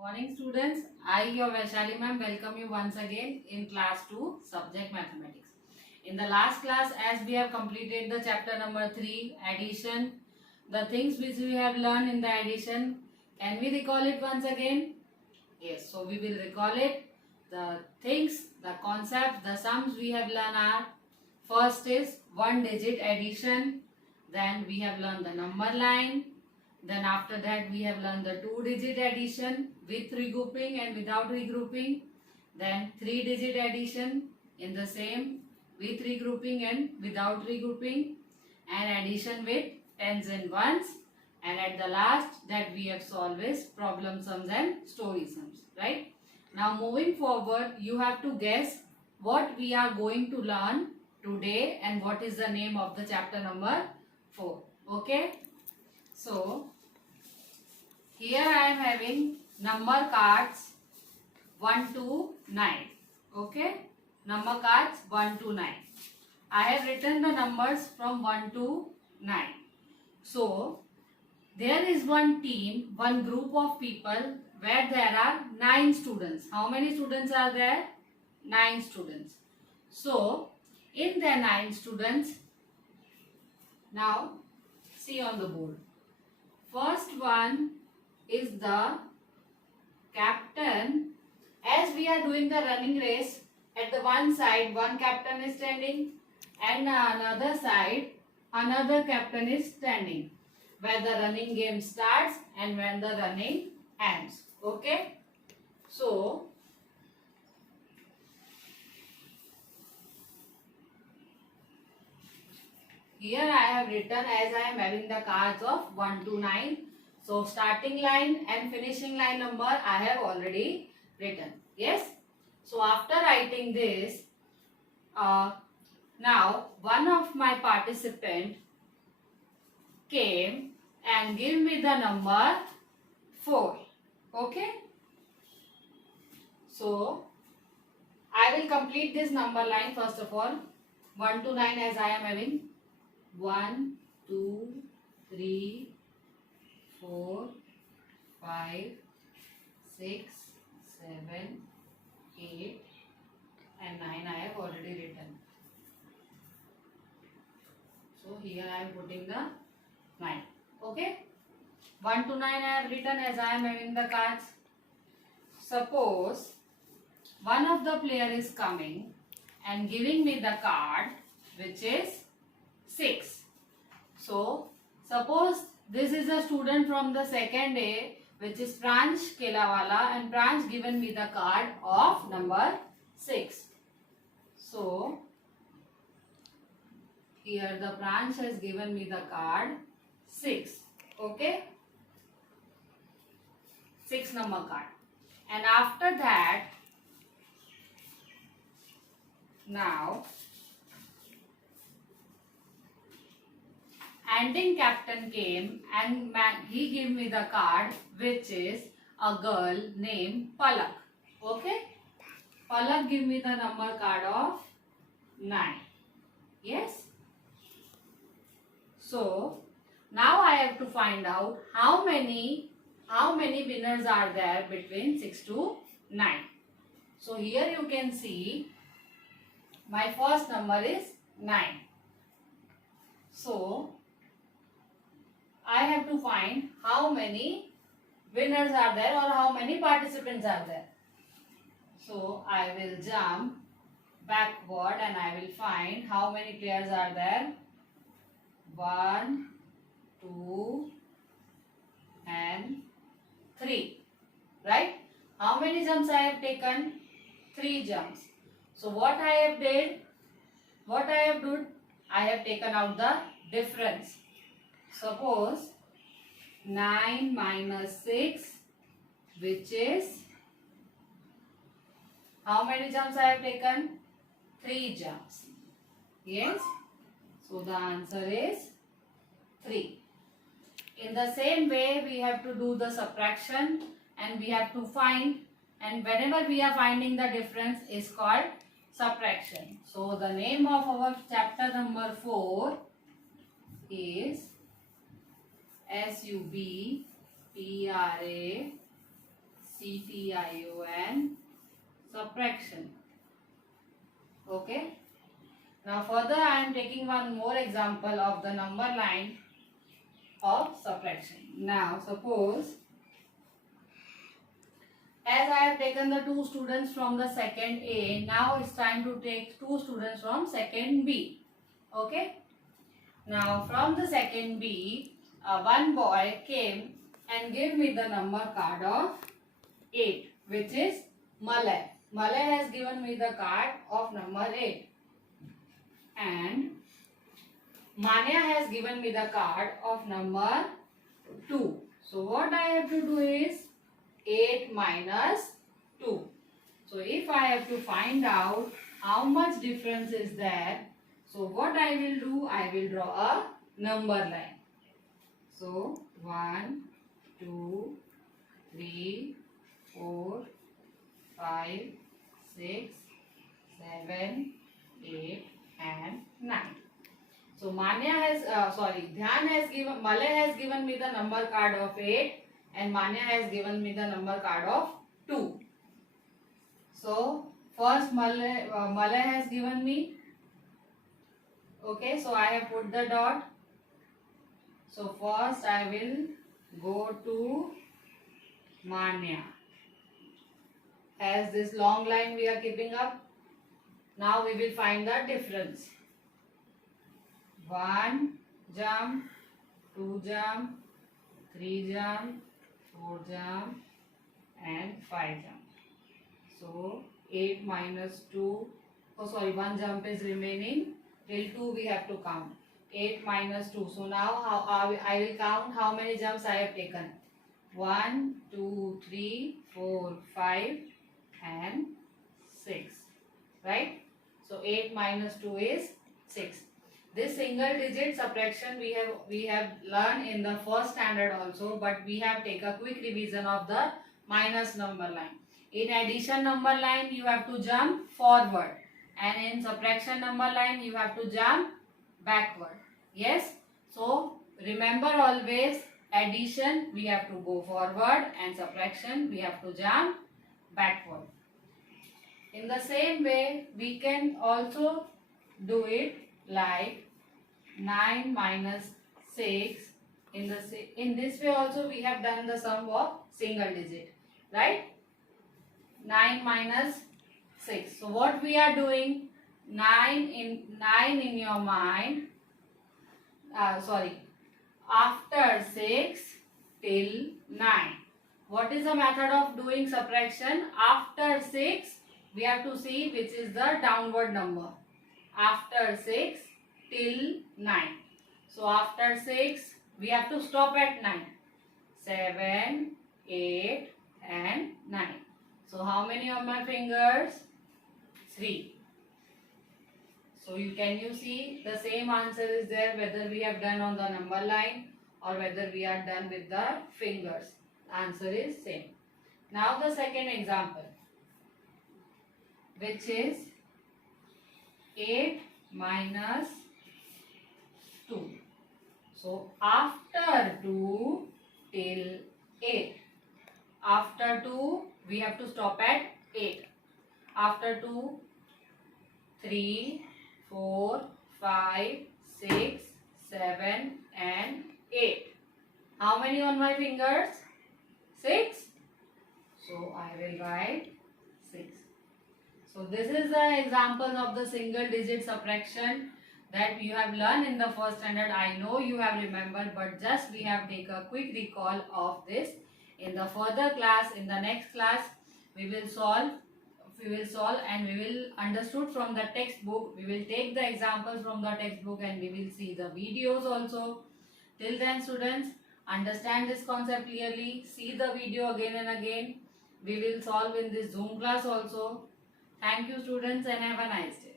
Morning students, I your Vaishali ma'am welcome you once again in class 2 subject mathematics. In the last class as we have completed the chapter number 3 addition, the things which we have learned in the addition, can we recall it once again? Yes, so we will recall it. The things, the concepts, the sums we have learned are first is one digit addition, then we have learned the number line. Then after that we have learned the 2-digit addition with regrouping and without regrouping. Then 3-digit addition in the same with regrouping and without regrouping. And addition with tens and ones. And at the last that we have solved is problem sums and story sums. Right? Now moving forward, you have to guess what we are going to learn today and what is the name of the chapter number 4. Okay? So, here I am having number cards 1 to 9. Okay? Number cards 1 to 9. I have written the numbers from 1 to 9. So, there is one team, one group of people where there are 9 students. How many students are there? 9 students. So, in the 9 students, now see on the board. First one is the captain. As we are doing the running race, at the one side one captain is standing and another side another captain is standing where the running game starts and when the running ends. Okay? So, here I have written as I am having the cards of 1 to 9. So, starting line and finishing line number I have already written. Yes? So, after writing this, now one of my participant came and gave me the number 4. Okay? So, I will complete this number line first of all. 1 to 9 as I am having 1, 2, 3, 4, 5, 6, 7, 8 and 9 I have already written. So here I am putting the 9. Okay? 1 to 9 I have written as I am having the cards. Suppose one of the player is coming and giving me the card which is 6. So, suppose this is a student from the second A which is Pransh Kelawala and Pransh given me the card of number 6. So, here the Pransh has given me the card 6. Okay? 6 number card. And after that, now ending captain came and he gave me the card which is a girl named Palak. Okay? Palak give me the number card of 9. Yes? So, now I have to find out how many winners are there between 6 to 9. So, here you can see my first number is 9. So, I have to find how many winners are there or how many participants are there. So, I will jump backward and I will find how many players are there. 1, 2 and 3. Right? How many jumps I have taken? 3 jumps. So, what I have done? I have taken out the difference. Suppose 9 minus 6 which is how many jumps I have taken? 3 jumps. Yes. So the answer is 3. In the same way we have to do the subtraction and we have to find, and whenever we are finding the difference is called subtraction. So the name of our chapter number 4 is SUBTRACTION. subtraction. Subtraction. Okay. Now further I am taking one more example of the number line of subtraction. Now suppose as I have taken the two students from the second A, now it's time to take two students from second B. Okay. Now from the second B, one boy came and gave me the number card of 8, which is Malay. Malay has given me the card of number 8. And Manya has given me the card of number 2. So what I have to do is 8 minus 2. So if I have to find out how much difference is there, so what I will do, I will draw a number line. So 1, 2, 3, 4, 5, 6, 7, 8 and 9. So Malay has given me the number card of 8 and Manya has given me the number card of 2. So first Malay has given me. Okay, so I have put the dot. So first I will go to Manya. As this long line we are keeping up. Now we will find the difference. 1 jump, 2 jump, 3 jump, 4 jump and 5 jump. So 8 minus 2, 1 jump is remaining. Till 2 we have to count. 8 minus 2. So now I will count how many jumps I have taken. 1, 2, 3, 4, 5 and 6. Right? So 8 minus 2 is 6. This single digit subtraction we have learned in the first standard also, but we have take a quick revision of the minus number line. In addition number line you have to jump forward, and in subtraction number line you have to jump backward. Yes, so remember always, addition we have to go forward and subtraction we have to jump backward. In the same way we can also do it like 9 minus 6. In this way also we have done the sum of single digit, right? 9 minus 6. So what we are doing, 9 in your mind, after 6 till 9. What is the method of doing subtraction? After 6 we have to see which is the downward number. After 6 till 9. So after 6 we have to stop at 9. 7, 8 and 9. So how many of my fingers? 3. So you see the same answer is there whether we have done on the number line or whether we are done with the fingers. The answer is same. Now the second example, which is 8 minus 2. So after 2 till 8. After 2 we have to stop at 8. After 2, 3, 4, 5, 6, 7 and 8. How many on my fingers? 6. So I will write 6. So this is the example of the single digit subtraction that you have learned in the first standard. I know you have remembered, but just we have take a quick recall of this. In the further class, in the next class, we will solve and we will understood from the textbook. We will take the examples from the textbook and we will see the videos also. Till then students, understand this concept clearly. See the video again and again. We will solve in this Zoom class also. Thank you students and have a nice day.